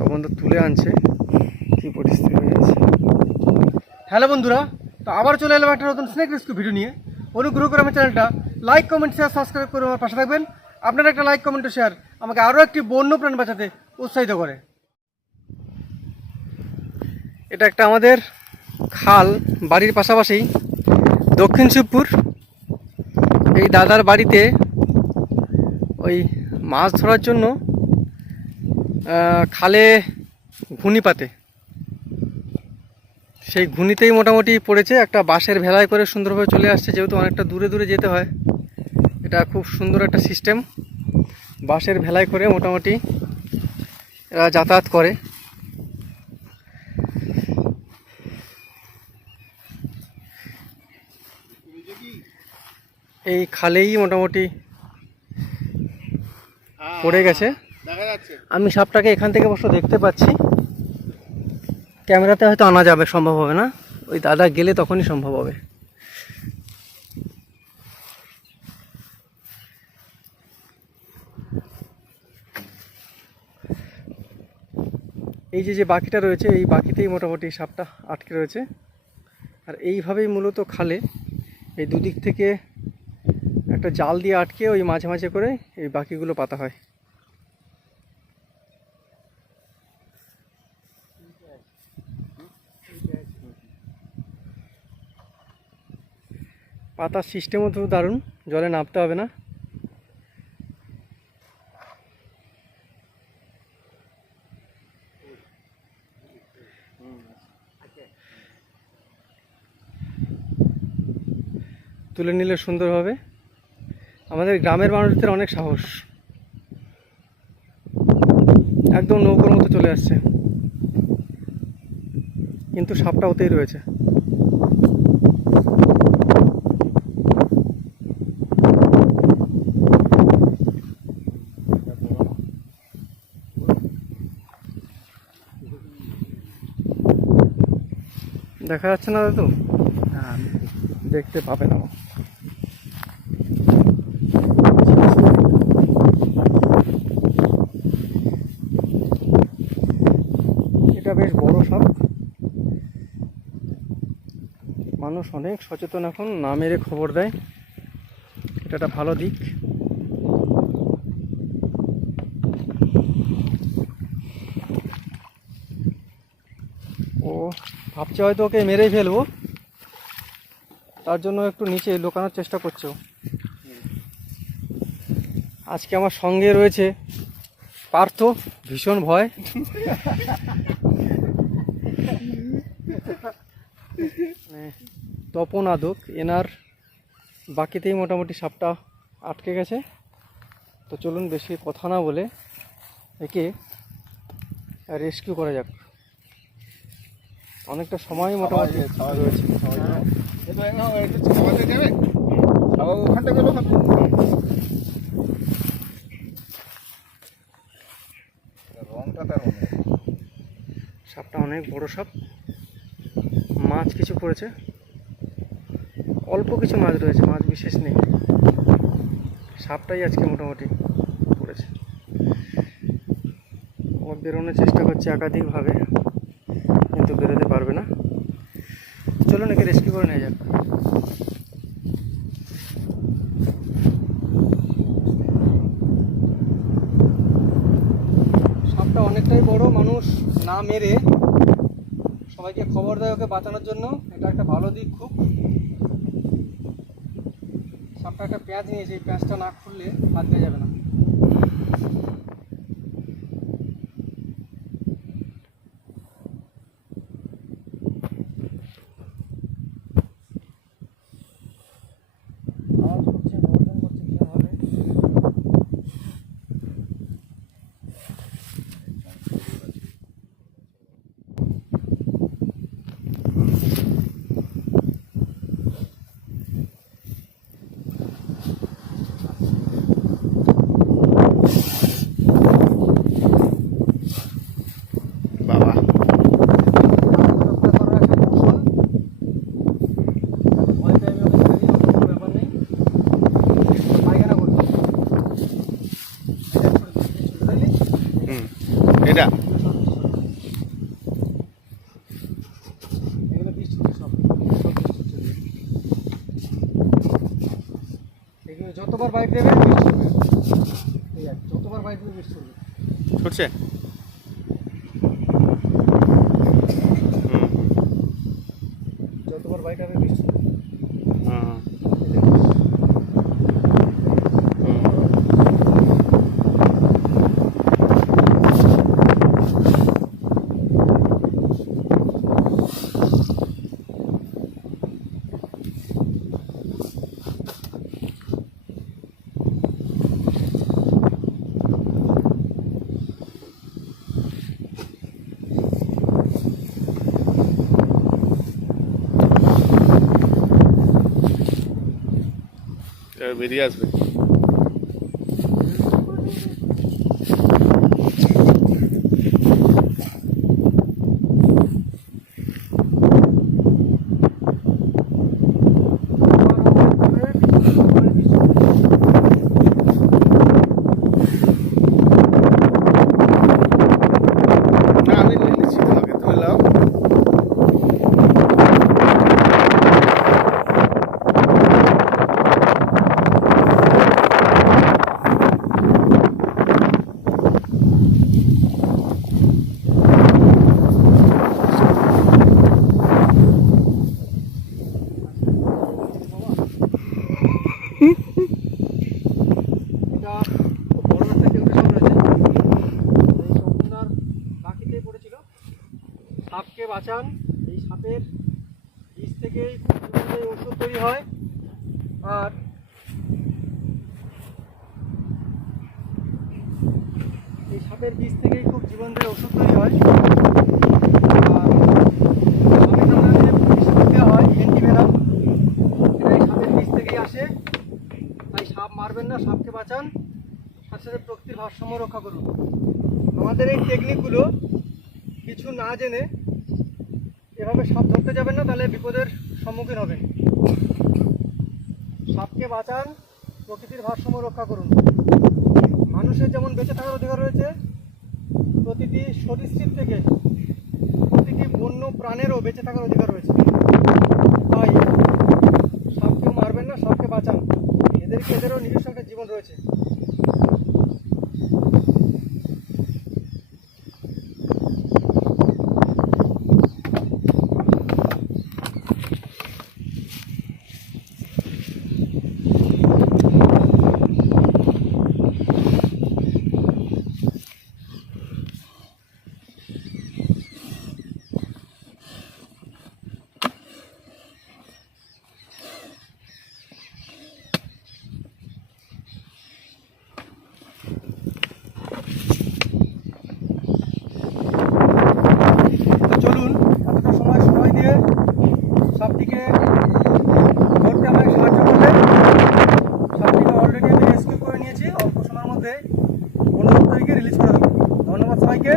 তখন তো তুলে আনছে, কি পরিস্থিতি হয়ে গেছে। হ্যালো বন্ধুরা, তো আবার চলে এলাম একটা নতুন স্নেক রেস্কিউ ভিডিও নিয়ে। অনুগ্রহ করে আমার চ্যানেলটা লাইক কমেন্ট শেয়ার সাবস্ক্রাইব করে আমার পাশে থাকবেন। আপনার একটা লাইক কমেন্ট ও শেয়ার আমাকে আরও একটি বন্য প্রাণ বাঁচাতে উৎসাহিত করে। এটা একটা আমাদের খাল, বাড়ির পাশাপাশি দক্ষিণ শিবপুর। এই দাদার বাড়িতে ওই মাছ ধরার জন্য খালে ঘুনি পাতে, সেই ঘুনিতেই মোটামুটি পড়েছে। একটা বাঁশের ভেলায় করে সুন্দরভাবে চলে আসছে, যেহেতু অনেকটা দূরে দূরে যেতে হয়। এটা খুব সুন্দর একটা সিস্টেম, বাঁশের ভেলায় করে মোটামুটি এরা যাতায়াত করে। এই খালেই মোটামুটি পড়ে গেছে। আমি সাপটাকে এখান থেকে অবশ্য দেখতে পাচ্ছি, ক্যামেরাতে হয়তো আনা যাবে, সম্ভব হবে না। ওই দাদা গেলে তখনই সম্ভব হবে। এই যে বাকিটা রয়েছে, এই বাকিতেই মোটামুটি সাপটা আটকে রয়েছে। আর এইভাবেই মূলত খালে এই দুদিক থেকে একটা জাল দিয়ে আটকে ওই মাঝে মাঝে করে এই বাকিগুলো পাতা হয়। পাতার সিস্টেমও তো দারুণ, জলে নামতে হবে না। তুলে নিলে সুন্দর হবে। আমাদের গ্রামের মানুষদের অনেক সাহস, একদম নৌকোর মতো চলে আসছে, কিন্তু সাপটা ওতেই রয়েছে। দেখা যাচ্ছে না দাদু? দেখতে পাবে না। এটা বেশ বড় সাপ। মানুষ অনেক সচেতন, এখন না মেরে খবর দেয়, এটা একটা ভালো দিক। ও ভাবছে হয়তো ওকে মেরেই ফেলবো, তার জন্য একটু নিচে লুকানোর চেষ্টা করছে। আজকে আমার সঙ্গে রয়েছে পার্থ, ভীষণ ভয়। তপন আদক, এনার বাকিতেই মোটামুটি সাপটা আটকে গেছে। তো চলুন বেশি কথা না বলে একে রেস্কিউ করা যাক। অনেকটা সময় মোটামুটি রয়েছে। সাপটা অনেক বড় সাপ, মাছ কিছু পড়েছে, অল্প কিছু মাছ রয়েছে, মাছ বিশেষ নেই। সাপটাই আজকে মোটামুটি পড়েছে। ও বেরোনোর চেষ্টা করছে একাধিকভাবে, কিন্তু বেরোতে পারবে না। চলুন একে রেস্কিউ করে নিয়ে যাক। সাপটা অনেকটাই বড়, মানুষ না মেরে সবাইকে খবর দেয় ওকে বাঁচানোর জন্য, এটা একটা ভালো দিক খুব। সাপটা একটা প্যাঁচ নিয়েছে, এই প্যাঁচটা না খুললে হাত দেওয়া যাবে না। এটা যতবার বাইট দেবে বিষ ছুটবে, এই আর কি, যতবার বাইট দেবে বিষ ছুটবে। ছুটছে? যতবার বাইট হবে বিষ ছুটবে। হুম। এবার বেরিয়ে আসবে। না, আমি নিয়ে নিচ্ছি, তোমাকে তুমি লাও। এটা বড় একটা কেউটে সাপ রয়েছে, এই সম্পূর্ণ বাকিতেই পড়েছিল। সাপকে বাঁচান, এই সাপের বিষ থেকেই এই ওষুধ তৈরি হয়। আর এই সাপের বিষ থেকেই খুব জীবনদায়ী ওষুধ তৈরি হয়। আর সাপের নামে যে বিষাক্ত দেওয়া হয় অ্যান্টিভেনাম, এটা এই সাপের বিষ থেকেই আসে। তাই সাপ মারবেন না, সাপকে বাঁচান, সাথে সাথে প্রকৃতির ভারসাম্য রক্ষা করুন। আমাদের এই টেকনিকগুলো কিছু না জেনে এভাবে সাপ ধরতে যাবেন না, তাহলে বিপদের সম্মুখীন হবেন। সাপকে বাঁচান, প্রকৃতির ভারসাম্য রক্ষা করুন। মানুষের যেমন বেঁচে থাকার অধিকার রয়েছে, প্রতিটি সরীসৃপ থেকে প্রতিটি বন্য প্রাণেরও বেঁচে থাকার অধিকার রয়েছে। তাই সাপকেও মারবেন না, সাপকে বাঁচান। এদেরও নিজস্ব একটা জীবন রয়েছে। তো চলুন, এতটা সময় দিয়ে সাপটিকে ধরতে আমাকে সাহায্য করলেন। সাপটিকে অলরেডি আমি রেস্কিউ করে নিয়েছি, অল্প সময়ের মধ্যে বন দপ্তরকে রিলিজ করে দেবো। ধন্যবাদ সবাইকে।